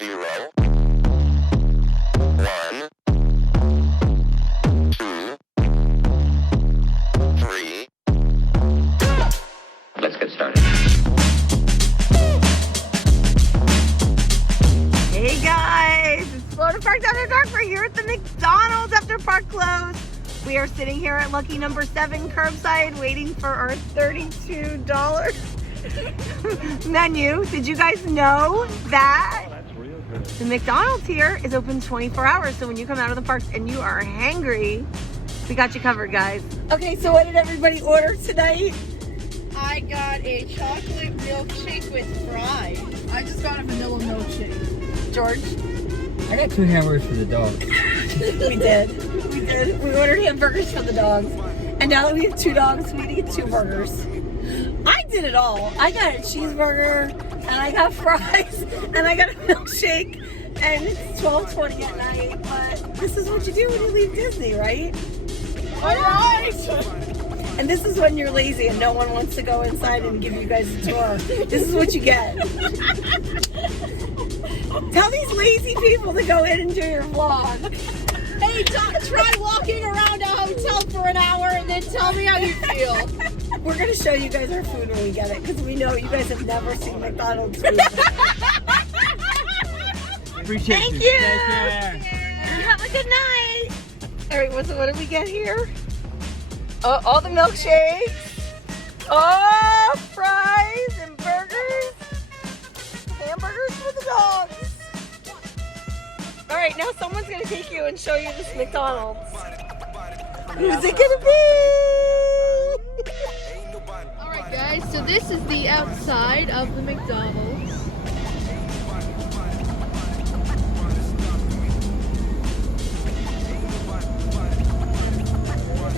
0, 1, 2, 3. Let's get started. Hey guys, it's Florida Park After Dark. We're here at the McDonald's after park close. We are sitting here at lucky number 7 curbside waiting for our $32 menu. Did you guys know that the McDonald's here is open 24 hours? So when you come out of the parks and you are hangry, we got you covered, guys. Okay, so what did everybody order tonight? I got a chocolate milkshake with fries. I just got a vanilla milkshake. George? I got 2 hamburgers for the dog. We did. We ordered hamburgers for the dogs. And now that we have 2 dogs, we need to get 2 burgers. I did it all. I got a cheeseburger, and I got fries, and I got a milkshake, and it's 12:20 at night. But this is what you do when you leave Disney, right? All right. And this is when you're lazy and no one wants to go inside and give you guys a tour. This is what you get. Tell these lazy people to go in and do your vlog. Hey, try walking around a hotel for an hour and then tell me how you feel. We're going to show you guys our food when we get it, because we know you guys have never seen McDonald's food. Appreciate Thank you. you. Take care. Have a good night. All right, what did we get here? Oh, all the milkshakes. Oh, fries and burgers. Hamburgers for the dogs. All right, now someone's going to take you and show you this McDonald's. Who's it going to be? Alright guys, so this is the outside of the McDonald's.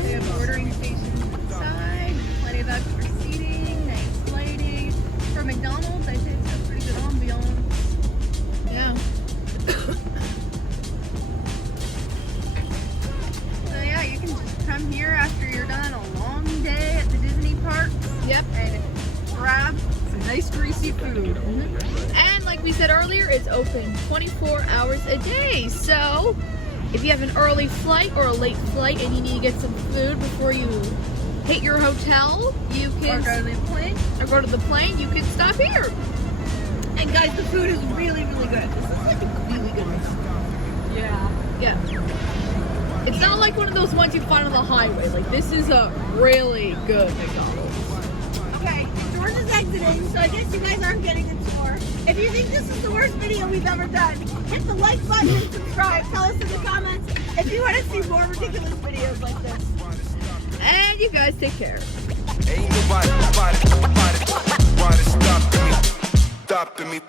They have ordering stations inside, plenty of extra seating, nice lighting. For McDonald's, I think it's a pretty good ambiance. Yeah. So yeah, you can just come here after you're done a long day at the Disney park. Yep. And grab some nice greasy food. And like we said earlier, it's open 24 hours a day. So if you have an early flight or a late flight and you need to get some food before you hit your hotel, you can go to the plane, you can stop here. And guys, the food is really, really good. This is like a really good one. Yeah. It's not like one of those ones you find on the highway. Like, this is a really good McDonald's. Okay, George is exiting, so I guess you guys aren't getting a tour. If you think this is the worst video we've ever done, hit the like button and subscribe. Tell us in the comments if you want to see more ridiculous videos like this. And you guys take care. Ain't nobody stopping me.